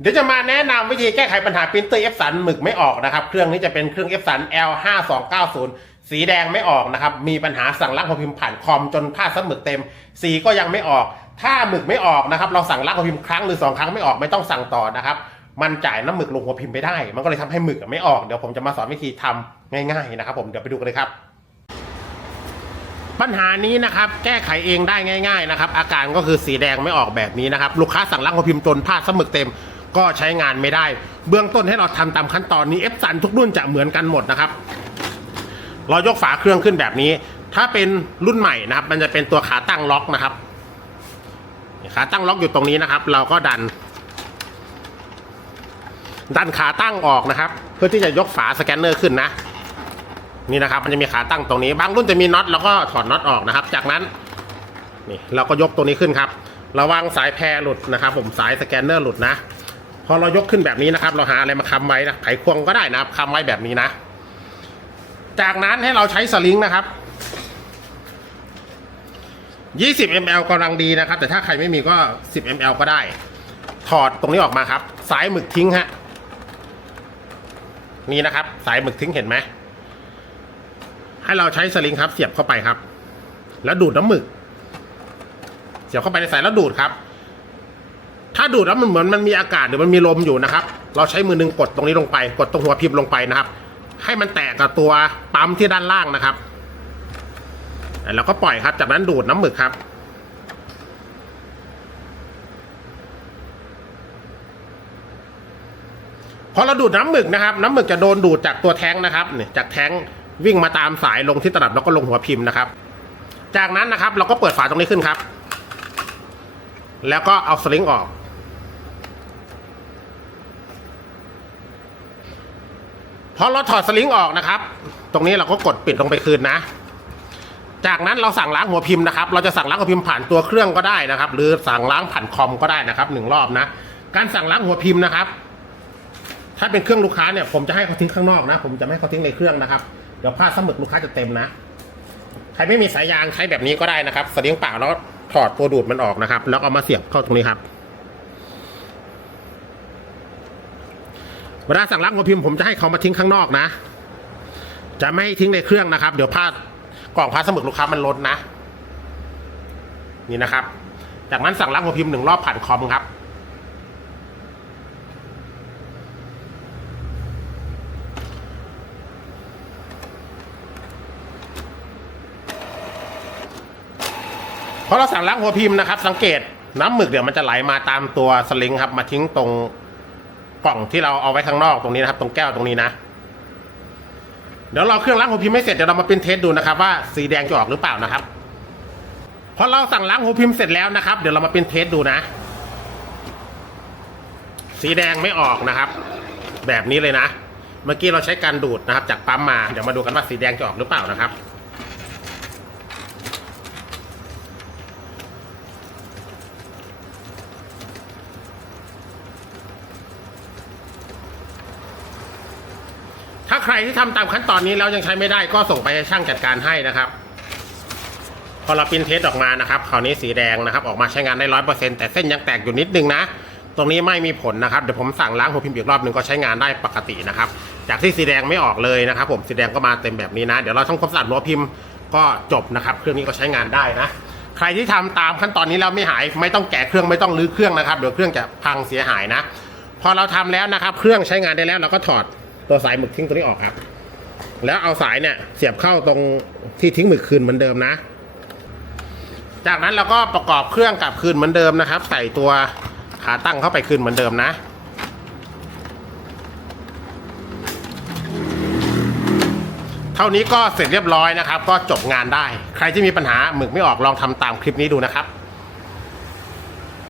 เดี๋ยวจะมาแนะนำวิธีแก้ไขปัญหาปรินเตอร์ F สันหมึกไม่ออกนะครับ เครื่องนี้จะเป็นเครื่อง F สัน L 5 2 9 0 สีแดงไม่ออกนะครับ มีปัญหาสั่งล้างหัวพิมพ์ผ่านคอมจนผ้าซับหมึกเต็ม สีก็ยังไม่ออก ถ้าหมึกไม่ออกนะครับ เราสั่งล้างหัวพิมพ์ครั้งหรือสองครั้งไม่ออกไม่ต้องสั่งต่อนะครับ มันจ่ายน้ำหมึกลงหัวพิมพ์ไม่ได้ มันก็เลยทำให้หมึกไม่ออก เดี๋ยวผมจะมาสอนวิธีทำง่ายๆนะครับ ผมเดี๋ยวไปดูกันเลยครับ ปัญหานี้นะครับแก้ไขเองได้ง่าย ๆนะครับ อาการก็คือสีแดงไม่ออกแบบนี้นะครับ ลูกค้าสั่งล้างหัวพิมพ์จนผ้าสมึกเต็ม ก็ใช้งานไม่ได้ เบื้องต้นให้เราทำตามขั้นตอนนี้เอฟสันทุกรุ่นจะเหมือนกันหมดนะครับ เรายกฝาเครื่องขึ้นแบบนี้ ถ้าเป็นรุ่นใหม่นะครับ มันจะเป็นตัวขาตั้งล็อกนะครับขาตั้งล็อกอยู่ตรงนี้นะครับ เราก็ดัน ดันขาตั้งออกนะครับ เพื่อที่จะยกฝาสแกนเนอร์ขึ้นนะนี่นะครับ มันจะมีขาตั้งตรงนี้ บางรุ่นจะมีน็อตแล้วก็ถอดน็อตออกนะครับ จากนั้นนี่เราก็ยกตัวนี้ขึ้นครับ ระวังสายแพรหลุดนะครับ ผมสายสแกนเนอร์หลุดนะ พอเรายกขึ้นแบบนี้นะครับ เราหาอะไรมาค้ำไว้นะไขควงก็ได้นะครับค้ำไว้แบบนี้นะ จากนั้นให้เราใช้สลิงนะครับ20 ml กำลังดีนะครับ แต่ถ้าใครไม่มีก็ 10 ml ก็ได้ ถอดตรงนี้ออกมาครับ สายหมึกทิ้งฮะ นี่นะครับ สายหมึกทิ้งเห็นไหม ให้เราใช้สลิงครับ เสียบเข้าไปครับ แล้วดูดน้ำหมึก เสียบเข้าไปในสายแล้วดูดครับ ถ้าดูดแล้วมันเหมือนมันมีอากาศหรือมันมีลมอยู่นะครับ เราใช้มือหนึงกดตรงนี้ลงไป กดตรงหัวพิมพ์ลงไปนะครับ ให้มันแตกกับตัวปั๊มที่ด้านล่างนะครับแล้วก็ปล่อยครับ จากนั้นดูดน้ำหมึกครับ พอเราดูดน้ำหมึกนะครับ น้ำหมึกจะโดนดูดจากตัวแท้งนะครับเนี่ยจากแท้งวิ่งมาตามสายลงที่ตลับแล้วก็ลงหัวพิมพ์นะครับ จากนั้นนะครับ เราก็เปิดฝาตรงนี้ขึ้นครับ แล้วก็เอาสลิงออก พอเราถอดสลิงออกนะครับ ตรงนี้เราก็กดปิดลงไปคืนนะ จากนั้นเราสั่งล้างหัวพิมพ์นะครับ เราจะสั่งล้างหัวพิมพ์ผ่านตัวเครื่องก็ได้นะครับ หรือสั่งล้างผ่านคอมก็ได้นะครับหนึ่งรอบนะ การสั่งล้างหัวพิมพ์นะครับ ถ้าเป็นเครื่องลูกค้าเนี่ยผมจะให้เขาทิ้งข้างนอกนะ ผมจะไม่ให้เขาทิ้งในเครื่องนะครับ เดี๋ยวผ้าสมึกลูกค้าจะเต็มนะ ใครไม่มีสายยางใช้แบบนี้ก็ได้นะครับ สลิงเปล่าแล้วถอดตัวดูดมันออกนะครับ แล้วเอามาเสียบเข้าตรงนี้ครับ เวลาสั่งล้างหัวพิมพ์ผมจะให้เขามาทิ้งข้างนอกนะ จะไม่ให้ทิ้งในเครื่องนะครับ เดี๋ยวผ้ากล่องผ้าสมึกลูกค้ามันล้นนะ นี่นะครับ จากนั้นสั่งล้างหัวพิมพ์หนึ่งรอบผ่านคอมครับพอเราสั่งล้างหัวพิมพ์นะครับ สังเกตน้ำหมึกเดี๋ยวมันจะไหลมาตามตัวสลิงครับ มาทิ้งตรง ล่องที่เราเอาไว้ข้างนอกตรงนี้นะครับ ตรงแก้วตรงนี้นะ เดี๋ยวเราเครื่องล้างหัวพิมพ์ไม่เสร็จเดี๋ยวเรามาเป็นเทสดูนะครับ ว่าสีแดงจะออกหรือเปล่านะครับพอเราสั่งล้างหัวพิมพ์เสร็จแล้วนะครับ เดี๋ยวเรามาเป็นเทสดูนะ สีแดงไม่ออกนะครับ แบบนี้เลยนะ เมื่อกี้เราใช้การดูดนะครับ จากปั๊มมาเดี๋ยวมาดูกันว่าสีแดงจะออกหรือเปล่านะครับ ถ้าใครที่ทำตามขั้นตอนนี้แล้วยังใช้ไม่ได้ก็ส่งไปให้ช่างจัดการให้นะครับ พอเราปริ้นเทสออกมานะครับคราวนี้สีแดงนะครับ ออกมาใช้งานได้ร้อยเปอร์เซ็นต์แต่เส้นยังแตกอยู่นิดนึงนะ ตรงนี้ไม่มีผลนะครับเดี๋ยวผมสั่งล้างหัวพิมพ์อีกรอบหนึ่งก็ใช้งานได้ปกตินะครับ จากที่สีแดงไม่ออกเลยนะครับ ผมสีแดงก็มาเต็มแบบนี้นะ เดี๋ยวเราทำความสะอาดหัวพิมพ์ก็จบนะครับ เครื่องนี้ก็ใช้งานได้นะใครที่ทำตามขั้นตอนนี้แล้วไม่หาย ไม่ต้องแกะเครื่องไม่ต้องรื้อเครื่องนะครับเดี๋ยวเครื่องจะพังเสียหายนะ พอเราทำแล้วนะครับ เครื่องใช้งานได้แล้วเราก็ถอด ตัวสายหมึกทิ้งตัวนี้ออกครับ แล้วเอาสายเนี่ยเสียบเข้าตรงที่ทิ้งหมึกคืนเหมือนเดิมนะ จากนั้นเราก็ประกอบเครื่องกลับคืนเหมือนเดิมนะครับ ใส่ตัวขาตั้งเข้าไปคืนเหมือนเดิมนะเท่านี้ก็เสร็จเรียบร้อยนะครับ ก็จบงานได้ ใครที่มีปัญหาหมึกไม่ออกลองทำตามคลิปนี้ดูนะครับ